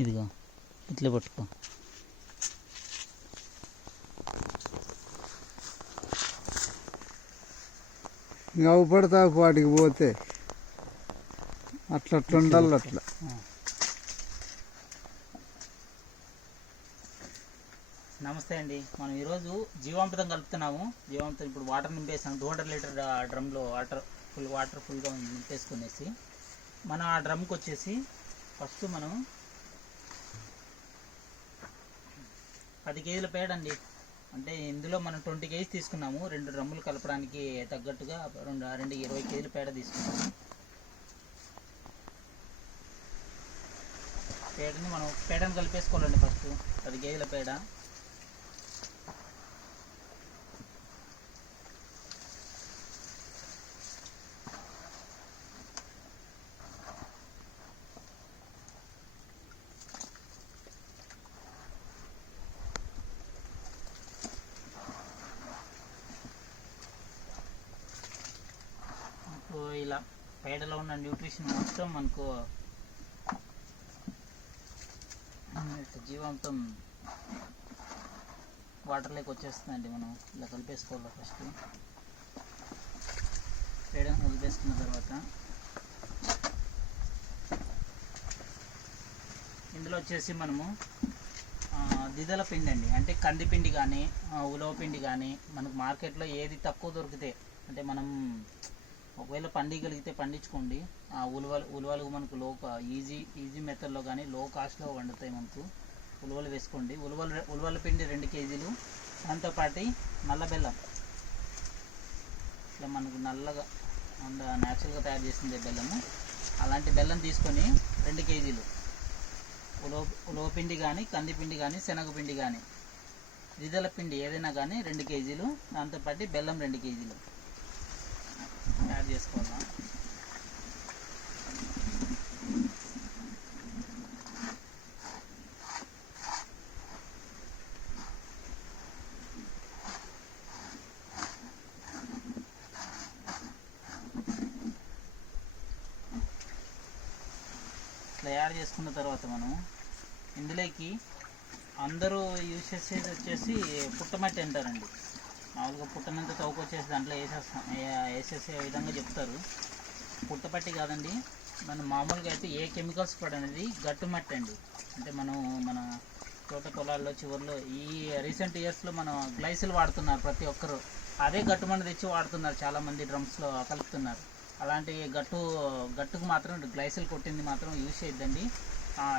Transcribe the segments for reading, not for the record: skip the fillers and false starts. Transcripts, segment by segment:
ఇదిగో ఇట్లా పట్టుకో. ఇంకా అవపడతా వాటికి పోతే అట్లా ఉండాలి. అట్లా నమస్తే అండి. మనం ఈరోజు జీవామృతం కలుపుతున్నాము. జీవామృతం ఇప్పుడు వాటర్ నింపేసాము. 200 లీటర్ డ్రమ్లో వాటర్ ఫుల్గా నింపేసుకునేసి మనం ఆ డ్రమ్కి వచ్చేసి ఫస్ట్ మనం 10 కేజీల పేడ అండి. అంటే ఇందులో మనం 20 కేజీ తీసుకున్నాము. 2 డ్రమ్ములు కలపడానికి తగ్గట్టుగా 20 కేజీల పేడ తీసుకున్నాము. పేడని కలిపేసుకోవాలండి. ఫస్ట్ 10 కేజీల పేడ. ఇలా పేడలో ఉన్న న్యూట్రిషన్ మొత్తం మనకు జీవామృతం వాటర్లోకి వచ్చేస్తుందండి. మనం ఇలా కలిపేసుకోవాలి. ఫస్ట్ పేడను కలిపేసుకున్న తర్వాత ఇందులో వచ్చేసి మనము దిదల పిండి అండి, అంటే కందిపిండి కానీ ఉలవ పిండి కానీ మనకు మార్కెట్లో ఏది తక్కువ దొరికితే, అంటే మనం ఒకవేళ పండించగలిగితే పండించుకోండి. ఆ ఉలవలు మనకు ఈజీ మెథడ్లో కానీ లో కాస్ట్లో వండుతాయి. మనకు ఉలవలు వేసుకోండి. ఉలవల పిండి 2 కేజీలు. దాంతోపాటు నల్ల బెల్లం, ఇట్లా మనకు నల్లగా న్యాచురల్గా తయారు చేసిందే బెల్లము. అలాంటి బెల్లం తీసుకొని 2 కేజీలు. ఉలవ పిండి కానీ కందిపిండి కానీ శనగపిండి కానీ ద్విదళ పిండి ఏదైనా కానీ 2 కేజీలు. దాంతోపాటు బెల్లం 2 కేజీలు యాడ్ చేసుకోవాలా. ఇట్లా యాడ్ చేసుకున్న తర్వాత మనం ఇందులోకి అందరూ యూజ్ చేసేది వచ్చేసి పుట్టమట్టి అంటారండి. మామూలుగా పుట్టనంత తవ్వుకొచ్చేసి దాంట్లో వేసేసే విధంగా చెప్తారు. పుట్టపట్టి కాదండి. మనం మామూలుగా అయితే ఏ కెమికల్స్ పడనేది గట్టుమట్టి అండి. అంటే మనం మన తోట పొలాల్లో చివరిలో ఈ రీసెంట్ ఇయర్స్లో మనం గ్లైసిల్ వాడుతున్నారు ప్రతి ఒక్కరు. అదే గట్టుమట్టి తెచ్చి వాడుతున్నారు. చాలామంది డ్రమ్స్లో కలుపుతున్నారు. అలాంటి గట్టుకు మాత్రం గ్లైసిల్ కొట్టింది మాత్రం యూజ్ చేయొద్దండి.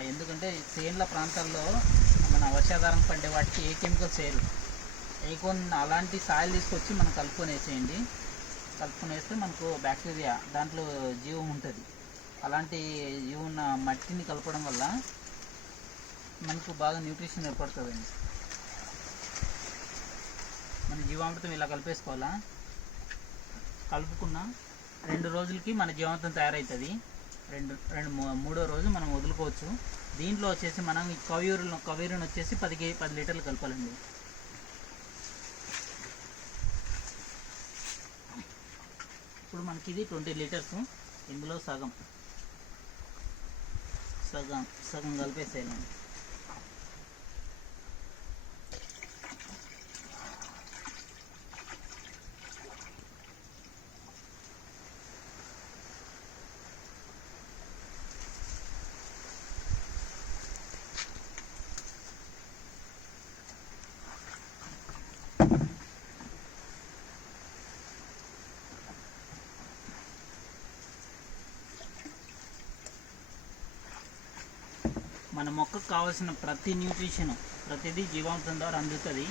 ఎందుకంటే చేన్ల ప్రాంతాల్లో మన వర్షాధారం పడే వాటికి ఏ కెమికల్స్ వేయరు. అలాంటి సాయిల్ తీసుకొచ్చి మనం కలుపుకొని వేస్తే మనకు బ్యాక్టీరియా దాంట్లో జీవం ఉంటుంది. అలాంటి జీవం ఉన్న మట్టిని కలపడం వల్ల మనకు బాగా న్యూట్రిషన్ ఏర్పడుతుందండి. మన జీవామృతం ఇలా కలిపేసుకోవాలా. కలుపుకున్న 2 రోజులకి మన జీవామృతం తయారవుతుంది. మూడో రోజు మనం వదులుకోవచ్చు. దీంట్లో వచ్చేసి మనం ఈ కవీరుని వచ్చేసి 10 లీటర్లు కలపాలండి. ఇప్పుడు మనకి ఇది 20 లీటర్స్. ఇందులో సగం కలిపేసేయాలండి. మన మొక్కకు కావాల్సిన ప్రతి న్యూట్రిషన్ ప్రతిదీ జీవామృతం ద్వారా అందుతుంది.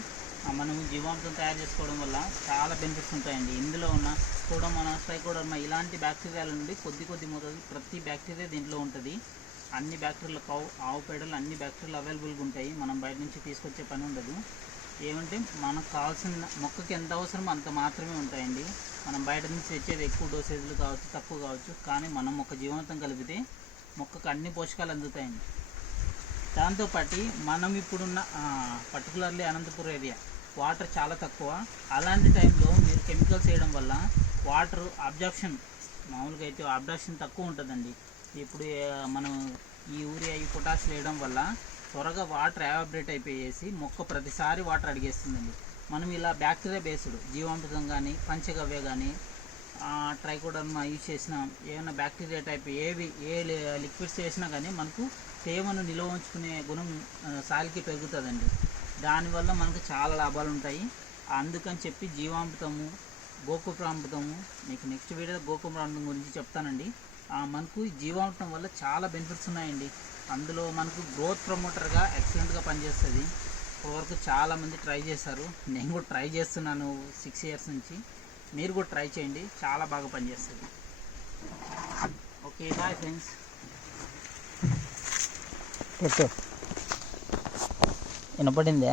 మనం జీవామృతం తయారు చేసుకోవడం వల్ల చాలా బెనిఫిట్స్ ఉంటాయండి. ఇందులో ఉన్న సూడోమోనాస్, ట్రైకోడర్మా ఇలాంటి బ్యాక్టీరియాల నుండి కొద్ది మోతాదు ప్రతి బ్యాక్టీరియా దీంట్లో ఉంటుంది. అన్ని బ్యాక్టీరియాలు ఆవు పేడలు అన్ని బ్యాక్టీరియాలు అవైలబుల్గా ఉంటాయి. మనం బయట నుంచి తీసుకొచ్చే పని ఉండదు. ఏమంటే మనకు కావాల్సిన మొక్కకి ఎంత అవసరమో అంత మాత్రమే ఉంటాయండి. మనం బయట నుంచి తెచ్చేది ఎక్కువ డోసేజ్లు కావచ్చు, తక్కువ కావచ్చు. కానీ మనం ఒక జీవామృతం కలిపితే మొక్కకు అన్ని పోషకాలు అందుతాయండి. దాంతోపాటు మనం ఇప్పుడున్న పర్టికులర్లీ అనంతపూర్ ఏరియా వాటర్ చాలా తక్కువ. అలాంటి టైంలో మీరు కెమికల్స్ వేయడం వల్ల వాటర్ అబ్జార్ప్షన్ మామూలుగా అయితే అబ్జార్ప్షన్ తక్కువ ఉంటుందండి. ఇప్పుడు మనం ఈ యూరియా, ఈ పొటాష్ వేయడం వల్ల త్వరగా వాటర్ ఎవాపరేట్ అయిపోయేసి మొక్క ప్రతిసారి వాటర్ అడిగేస్తుందండి. మనం ఇలా బ్యాక్టీరియా బేస్డ్ జీవామృతం కానీ పంచగవ్య కానీ ట్రైకోడర్మా యూజ్ చేసిన ఏమైనా బ్యాక్టీరియా టైప్ ఏ లిక్విడ్స్ వేసినా కానీ మనకు తేమను నిల్వ ఉంచుకునే గుణం సాల్కి పెరుగుతుందండి. దానివల్ల మనకు చాలా లాభాలు ఉంటాయి. అందుకని చెప్పి జీవామృతము గోకుప్రామృతము మీకు నెక్స్ట్ వీడియో గోకుప్రామృతం గురించి చెప్తానండి. మనకు జీవామృతం వల్ల చాలా బెనిఫిట్స్ ఉన్నాయండి. అందులో మనకు గ్రోత్ ప్రమోటర్గా ఎక్సలెంట్గా పనిచేస్తుంది. ఇప్పటివరకు చాలామంది ట్రై చేశారు, నేను కూడా ట్రై చేస్తున్నాను 6 years నుంచి. మీరు కూడా ట్రై చేయండి, చాలా బాగా పనిచేస్తుంది. Okay bye friends. పెట్టు. వినపడిందే.